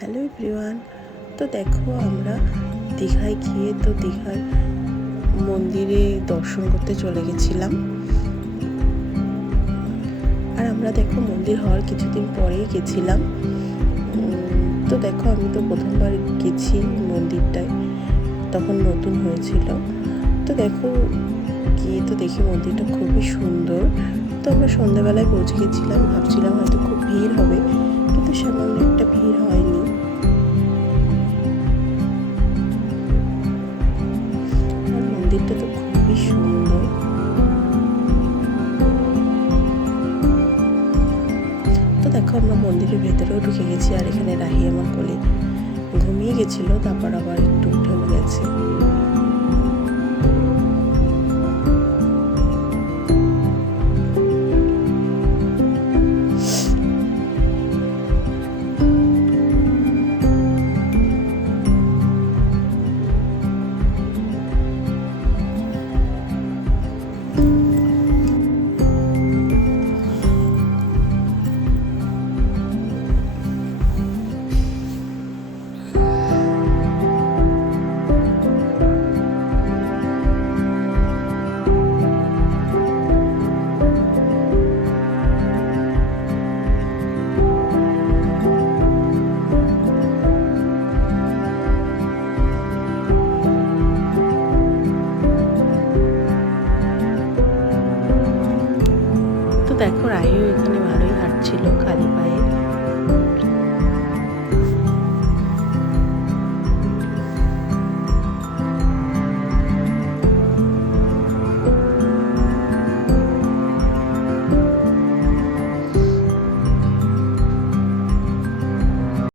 Hello everyone. তো দেখো আমরা দীঘায় গিয়ে তো দীঘার মন্দিরে দর্শন করতে চলে গেছিলাম। আর আমরা দেখো মন্দির হওয়ার কিছুদিন পরেই গেছিলাম। তো দেখো আমি তো প্রথমবার গেছি মন্দিরটায়, তখন নতুন হয়েছিল। তো দেখো গিয়ে তো দেখি মন্দিরটা খুবই সুন্দর। তো আমরা সন্ধ্যাবেলায় পৌঁছে গেছিলাম, ভাবছিলাম হয়তো খুব ভিড় হবে, কিন্তু সেমন একটা ভিড় হয়নি। আর মন্দিরটা তো খুবই সুন্দর। তো দেখো আমরা মন্দিরের ভেতরেও ঢুকে গেছি, আর এখানে রাহি আমার কোলে ঘুমিয়ে গেছিলো, তারপর আবার একটু উঠেও গেছে।